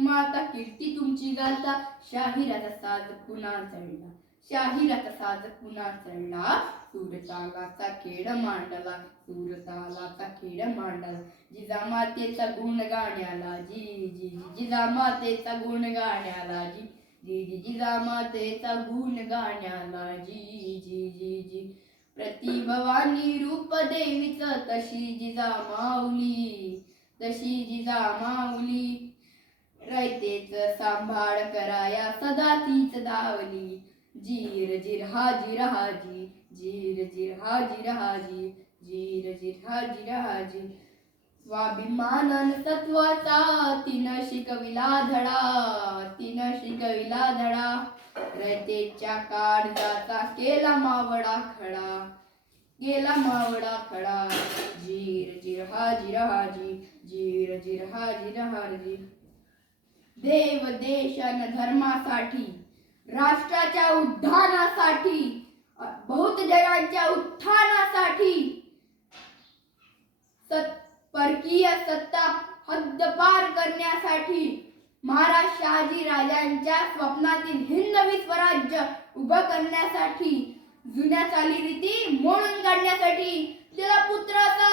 माता कीर्ती तुमची गाता. शाहिराचा साज पुन्हा चढला? शाहिराचा साज पुन्हा चढला? सूरतालाचा खेळ मांडला. सूरतालाचा खेळ मांडला. जिजा मातेचा गुण गाण्याला जी जी जी जिजा मातेचा गुण गाण्याला जी जी जी जिजा मातेचा गुण गाण्याला जी जी जी जी. प्रतिभवानी रूप देवीच तशी जिजा माऊली तशी जिजा माऊली. रयतेच सांभाळ कराया सदा तीच दावली. जीर जीर हाजी हाजी जीर जीर हाजी हाजी जीर जीर हाजी हाजी स्वाभिमानन तत्वाचा तिनं शिकविला धडा तिनं शिकविला धडा. रयतेच्या काळजाचा केला मावडा खडा गेला मावडा खडा. जीर जीर हाजी हाजी जीर जीर हाजी हाजी देव देशन धर्मासाठी राष्ट्राच्या उद्धानासाठी बहुत जगांच्या उत्थानासाठी सत परकीय सत्ता हद्दपार करण्यासाठी महाराज शहाजी राजांच्या स्वप्नातील हिंद स्वराज्य उभं करण्यासाठी जुन्या चालीरीती मोडून काढण्यासाठी तिला पुत्र असा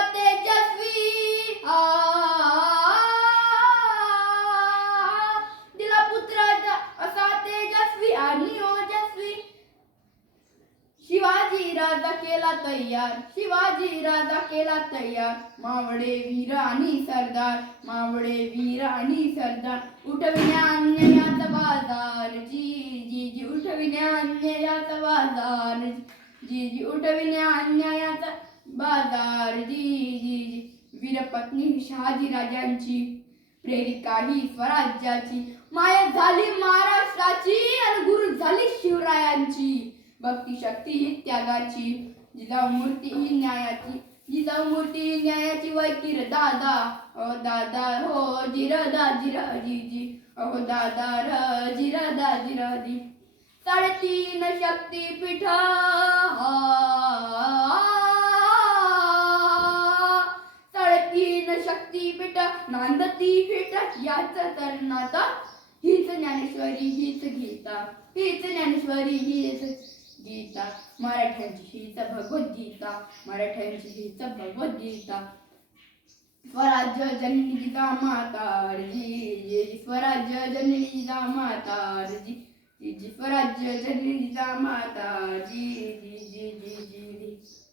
राजा केला तयार. शिवाजी राजा केला तयार. मावळे वीर आणि सरदार. मावळे वीर आणि सरदार. उठविण्या अन्यायाचा बाजार. जी जी जी उठविण्या अन्यायाचा बाजार. जी जी उठविण्या अन्यायाचा बाजार. जी जी जी वीरपत्नी शहाजी राजांची प्रेरिका ही स्वराज्याची. माया झाली महाराष्ट्राची आणि गुरु झाली शिवरायांची. भक्ती शक्ती ही त्यागाची जिजाऊ मूर्ती ही न्यायाची जिजाऊ मूर्ती ही न्यायाची वैकीर दादा ओ दादा हो जिर दा जिर जी जी ओ दादा र जिर दा जिर जी साडेतीन शक्तीपीठ साडेतीन शक्तीपीठ नांदती पीठ याच तर नाता हीच ज्ञानेश्वरी हीच गीता हीच ज्ञानेश्वरी हीच गीता मराठ्यांची हीच भगवद्गीता मराठ्यांची हीच भगवद्गीता स्वराज्य जननी जिजा माता स्वराज्य जननी जिजा माता जी स्वराज्य जननी जिजा माता जी जी जी जी जी.